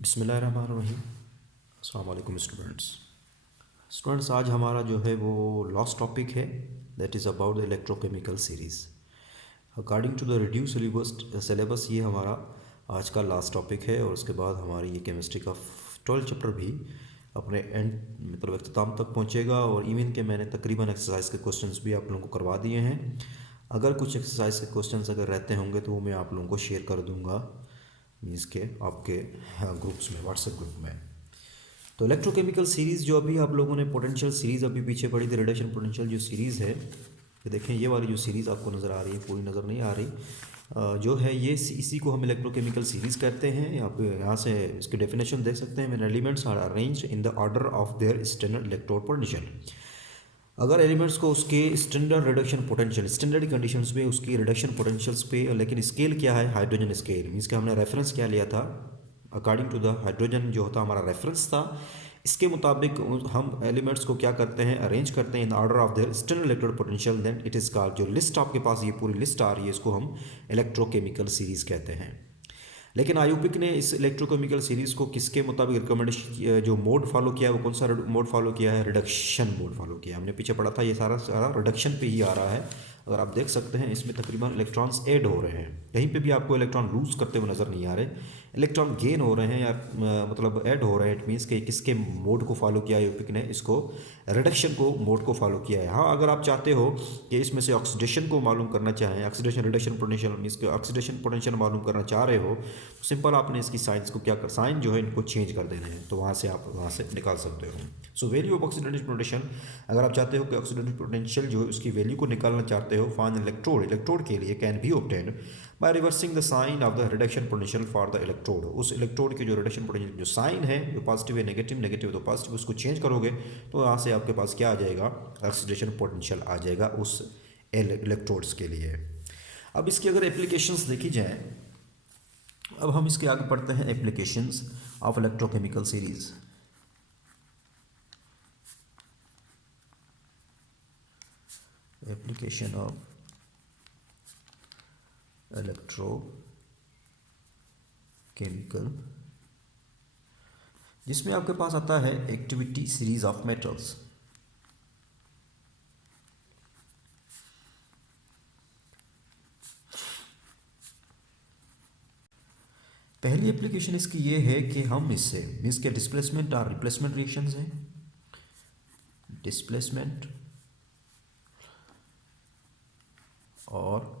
बिस्मिल्लाहिर्रहमानिर्रहीम। अस्सलाम वालेकुम स्टूडेंट्स, आज हमारा जो है वो लास्ट टॉपिक है, that is about the electrochemical series according to the reduce syllabus. ये हमारा आज का लास्ट टॉपिक है और उसके बाद हमारी ये केमिस्ट्री का 12 चैप्टर भी अपने एंड मतलब अख्ताम तक पहुँचेगा। और इवन के मैंने तकरीबन एक्सरसाइज के क्वेश्चंस भी आप लोगों को करवा दिए हैं। अगर कुछ एक्सरसाइज के क्वेश्चंस अगर रहते होंगे तो वो मैं आप लोगों को शेयर कर दूँगा, मीन्स के आपके ग्रुप्स में, व्हाट्सएप ग्रुप में। तो इलेक्ट्रोकेमिकल सीरीज़ जो अभी आप लोगों ने पोटेंशियल सीरीज़ अभी पीछे पड़ी थी, रिडक्शन पोटेंशियल जो सीरीज़ है, ये देखें, ये वाली जो सीरीज़ आपको नज़र आ रही है, पूरी नज़र नहीं आ रही, जो है ये इसी को हम इलेक्ट्रोकेमिकल सीरीज़ कहते हैं। आप यहाँ से इसकी डेफिनेशन देख सकते हैं। When elements are arranged in the order of their standard electrode potential, अगर एलिमेंट्स को उसके standard reduction potential, standard conditions में उसकी रिडक्शन पोटेंशियल्स पे, लेकिन स्केल क्या है, हाइड्रोजन स्केल, मीन्स कि हमने रेफरेंस क्या लिया था, अकॉर्डिंग टू द हाइड्रोजन जो होता हमारा रेफरेंस था, इसके मुताबिक हम एलिमेंट्स को क्या करते हैं, अरेंज करते हैं in order of their standard electrode potential, then it is called, जो लिस्ट आपके पास ये पूरी लिस्ट आ रही है, इसको हम इलेक्ट्रोकेमिकल सीरीज़ कहते हैं। लेकिन आयुपिक ने इस इलेक्ट्रोकेमिकल सीरीज़ को किसके मुताबिक रिकमेंडेशन, जो मोड फॉलो किया है वो कौन सा मोड फॉलो किया है, रिडक्शन मोड फॉलो किया है। हमने पीछे पढ़ा था, ये सारा रिडक्शन पे ही आ रहा है। अगर आप देख सकते हैं इसमें तकरीबन इलेक्ट्रॉन्स ऐड हो रहे हैं, कहीं पे भी आपको इलेक्ट्रॉन लूज करते हुए नज़र नहीं आ रहे, इलेक्ट्रॉन गेन हो रहे हैं या मतलब ऐड हो रहे हैं। इट मीन्स कि किसके मोड को फॉलो किया आयुपिक ने, इसको रिडक्शन को मोड को फॉलो किया है। हाँ, अगर आप चाहते हो कि इसमें से ऑक्सीडेशन को मालूम करना चाहें, ऑक्सीडेशन रिडक्शन पोटेंशियल, मीन्स कि ऑक्सीडेशन पोटेंशियल मालूम करना चाह रहे हो, तो सिंपल आपने इसकी साइंस को क्या कर, साइन जो है इनको चेंज कर देने हैं, तो वहाँ से आप वहाँ से निकाल सकते हो। So value of oxidation potential, अगर आप चाहते हो कि ऑक्सीडेशन पोटेंशियल जो है उसकी वैल्यू को निकालना चाहते हो, फाइंड इलेक्ट्रोड के लिए can be obtained by reversing the sign of the reduction potential for the electrode. उस इलेक्ट्रोड की जो रिडक्शन पोटेंशियल जो साइन है, जो पॉजिटिव है नेगेटिव, नेगेटिव तो पॉजिटिव, उसको चेंज करोगे तो यहाँ से आपके पास क्या आ जाएगा, ऑक्सीडेशन पोटेंशियल आ जाएगा उस इलेक्ट्रोड्स के लिए। अब इसकी अगर एप्लीकेशंस देखी जाए, अब हम इसके आगे पढ़ते हैं applications of electrochemical series. Application of electrochemical, जिसमें आपके पास आता है एक्टिविटी सीरीज ऑफ मेटल्स। पहली एप्लीकेशन इसकी ये है कि हम इससे, मीन्स के डिस्प्लेसमेंट और रिप्लेसमेंट रिएक्शंस हैं, डिस्प्लेसमेंट और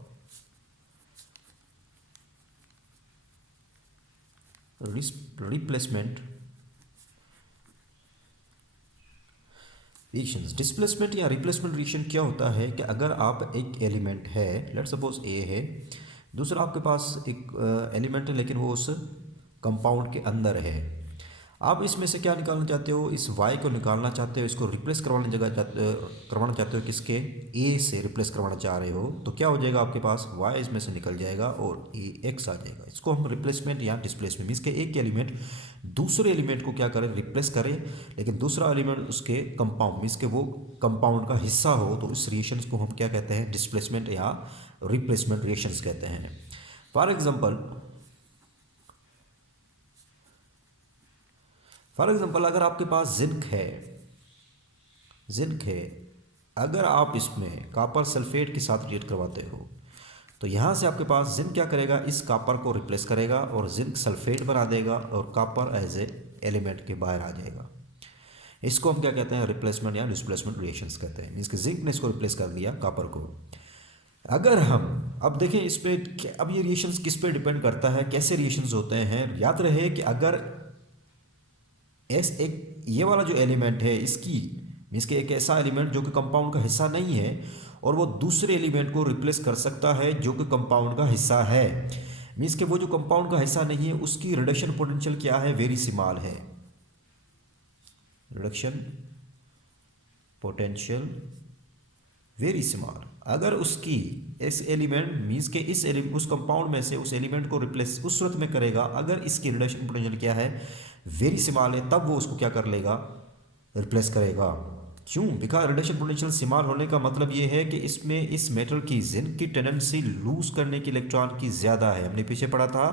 रिप्लेसमेंट रिएक्शंस। डिस्प्लेसमेंट या रिप्लेसमेंट रिएक्शन क्या होता है कि अगर आप एक एलिमेंट है, लेट सपोज ए है, दूसरा आपके पास एक एलिमेंट है लेकिन वो उस कंपाउंड के अंदर है, आप इसमें से क्या निकालना चाहते हो, इस y को निकालना चाहते हो, इसको रिप्लेस करवाना चाहते हो, किसके, a से रिप्लेस करवाना चाह रहे हो, तो क्या हो जाएगा, आपके पास y इसमें से निकल जाएगा और x आ जाएगा। इसको हम रिप्लेसमेंट या डिस्प्लेसमेंट, मीन्स के एक एलिमेंट दूसरे एलिमेंट को क्या करे, रिप्लेस करे, लेकिन दूसरा एलिमेंट उसके कंपाउंड, मीन्स के वो कंपाउंड का हिस्सा हो, तो इस रिएक्शंस को हम क्या कहते हैं, डिस्प्लेसमेंट या रिप्लेसमेंट रिएक्शंस कहते हैं। फॉर एग्जाम्पल अगर आपके पास जिंक है, अगर आप इसमें कॉपर सल्फेट के साथ रिएक्ट करवाते हो, तो यहाँ से आपके पास जिंक क्या करेगा, इस कॉपर को रिप्लेस करेगा और जिंक सल्फेट बना देगा और कॉपर एज ए एलिमेंट के बाहर आ जाएगा। इसको हम क्या कहते हैं, रिप्लेसमेंट या डिस्प्लेसमेंट रिएक्शंस कहते हैं। मीन्स कि जिंक ने इसको रिप्लेस कर दिया, कॉपर को। अगर हम अब देखें इस पे, अब ये रिएक्शंस किस पे डिपेंड करता है, कैसे रिएक्शंस होते हैं। याद रहे कि अगर एक ये वाला जो एलिमेंट है, इसकी मीन्स कि एक ऐसा एलिमेंट जो कि कंपाउंड का हिस्सा नहीं है और वो दूसरे एलिमेंट को रिप्लेस कर सकता है जो कि कंपाउंड का हिस्सा है, मीन्स कि वो जो कंपाउंड का हिस्सा नहीं है उसकी रिडक्शन पोटेंशियल क्या है, वेरी स्मॉल है, रिडक्शन पोटेंशियल वेरी स्मॉल। अगर उसकी इस एलिमेंट, मीन्स के उस कंपाउंड में से उस एलिमेंट को रिप्लेस उस सूरत में करेगा अगर इसकी रिडक्शन पोटेंशियल क्या है, वेरी स्मॉल है, तब वो उसको क्या कर लेगा, रिप्लेस करेगा। क्यों? बिकॉज रिडक्शन पोटेंशियल स्मॉल होने का मतलब ये है कि इसमें इस मेटल की जिंक की टेंडेंसी लूज करने की इलेक्ट्रॉन की ज़्यादा है। हमने पीछे पढ़ा था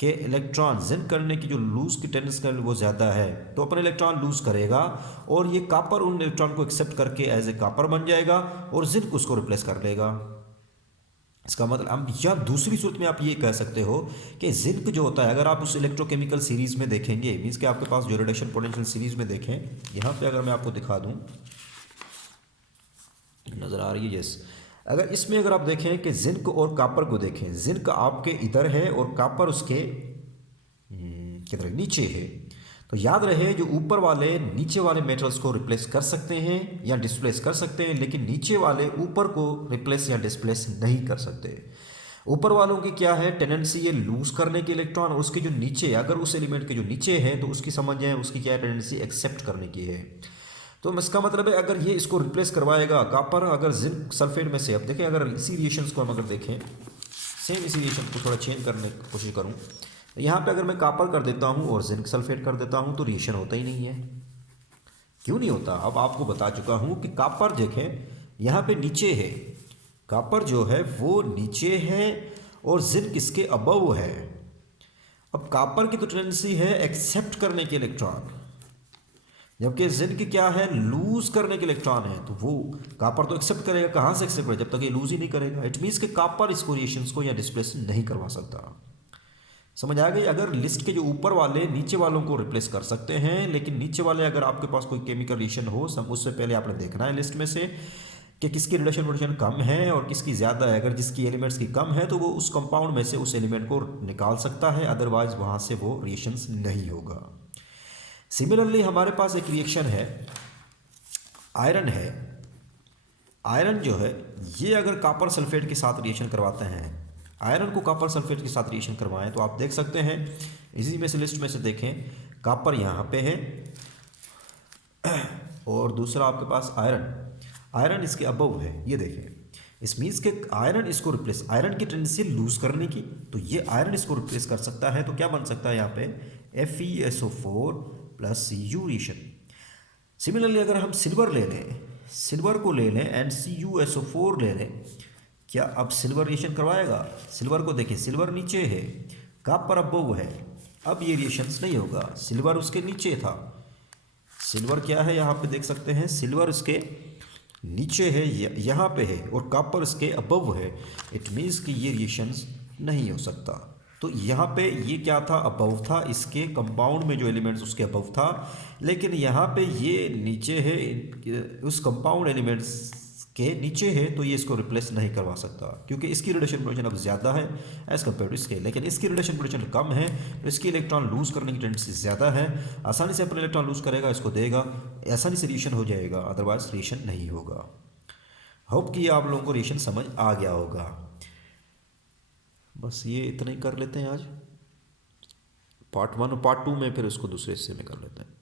कि इलेक्ट्रॉन जिंक करने की जो लूज की टेंडेंसी है वो ज़्यादा है, तो अपने इलेक्ट्रॉन लूज करेगा और ये कापर उन इलेक्ट्रॉन को एक्सेप्ट करके एज ए कापर बन जाएगा और जिंक उसको रिप्लेस कर लेगा। इसका मतलब अब या दूसरी सूरत में आप ये कह सकते हो कि जिंक जो होता है, अगर आप उस इलेक्ट्रोकेमिकल सीरीज में देखेंगे, मीन्स कि आपके पास जो रिडक्शन पोटेंशियल सीरीज में देखें, यहाँ पे अगर मैं आपको दिखा दूँ, नज़र आ रही है? यस। अगर इसमें अगर आप देखें कि जिंक और कापर को देखें, जिंक आपके इधर है और कापर उसके किधर नीचे है, तो याद रहे जो ऊपर वाले नीचे वाले मेटल्स को रिप्लेस कर सकते हैं या डिस्प्लेस कर सकते हैं, लेकिन नीचे वाले ऊपर को रिप्लेस या डिस्प्लेस नहीं कर सकते। ऊपर वालों की क्या है टेंडेंसी, ये लूज करने की इलेक्ट्रॉन, और उसके जो नीचे, अगर उस एलिमेंट के जो नीचे है तो उसकी समझ जाए उसकी क्या टेंडेंसी, एक्सेप्ट करने की है। तो इसका मतलब है अगर ये इसको रिप्लेस करवाएगा कापर, अगर जिंक सल्फेट में से, अब देखें अगर इसी रिएशंस को हम अगर देखें, सेम इसी रिएशन को थोड़ा चेंज करने की कोशिश करूँ, यहाँ पे अगर मैं कापर कर देता हूँ और जिंक सल्फेट कर देता हूँ तो रिएक्शन होता ही नहीं है। क्यों नहीं होता? अब आपको बता चुका हूँ कि कापर देखें यहाँ पे नीचे है, कापर जो है वो नीचे है और जिंक इसके अबव है। अब कापर की तो टेंडेंसी है एक्सेप्ट करने के इलेक्ट्रॉन, जबकि जिंक क्या है, लूज करने के इलेक्ट्रॉन है। तो वो कापर तो एक्सेप्ट करेगा, कहाँ से एक्सेप्ट करेगा, जब तक ये लूज ही नहीं करेगा। इट मीन्स कि कापर इसको रिएक्शंस को या डिस्प्लेस नहीं करवा सकता। समझ आ गई? अगर लिस्ट के जो ऊपर वाले नीचे वालों को रिप्लेस कर सकते हैं, लेकिन नीचे वाले अगर आपके पास कोई केमिकल रिएक्शन हो, उससे पहले आपने देखना है लिस्ट में से कि किसकी रिडक्शन पोटेंशियल कम है और किसकी ज़्यादा है। अगर जिसकी एलिमेंट्स की कम है तो वो उस कंपाउंड में से उस एलिमेंट को निकाल सकता है, अदरवाइज वहाँ से वो रिएक्शंस नहीं होगा। सिमिलरली हमारे पास एक रिएक्शन है, आयरन है। आयरन जो है ये अगर कॉपर सल्फेट के साथ रिएक्शन करवाते हैं, आयरन को कॉपर सल्फेट के साथ रिएक्शन करवाएं, तो आप देख सकते हैं इसी में से लिस्ट में से देखें, कॉपर यहाँ पे है और दूसरा आपके पास आयरन इसके अबव है। ये देखें, इस मीन्स के आयरन इसको रिप्लेस, आयरन की टेंडेंसी लूज करने की, तो ये आयरन इसको रिप्लेस कर सकता है। तो क्या बन सकता है यहाँ पे FeSO4 plus Cu reaction. Similarly अगर हम सिल्वर ले लें, सिल्वर को ले लें NCuSO4 ले लें, क्या अब सिल्वर रिएक्शन करवाएगा? सिल्वर को देखिए, सिल्वर नीचे है, कॉपर अबव है, अब ये रिएक्शंस नहीं होगा। सिल्वर उसके नीचे था, सिल्वर क्या है यहाँ पे देख सकते हैं, सिल्वर उसके नीचे है, यहाँ पे है, और कॉपर इसके अबव है। इट मीन्स कि ये रिएक्शंस नहीं हो सकता। तो यहाँ पे ये क्या था, अबव था, इसके कंपाउंड में जो एलिमेंट्स उसके अबव था, लेकिन यहाँ पे ये नीचे है, उस कंपाउंड एलिमेंट्स के नीचे है, तो ये इसको रिप्लेस नहीं करवा सकता, क्योंकि इसकी रिडक्शन पोटेंशियल अब ज़्यादा है एज कम्पेयर टू इसके, लेकिन इसकी रिडक्शन पोटेंशियल कम है, तो इसकी इलेक्ट्रॉन लूज करने की टेंडेंसी ज़्यादा है। आसानी से अपने इलेक्ट्रॉन लूज करेगा, इसको देगा, आसानी से रिएक्शन हो जाएगा, अदरवाइज रिएक्शन नहीं होगा। होप कि आप लोगों को रिएक्शन समझ आ गया होगा। बस ये इतना ही कर लेते हैं आज, पार्ट 1 और पार्ट 2 में फिर इसको दूसरे हिस्से में कर लेते हैं।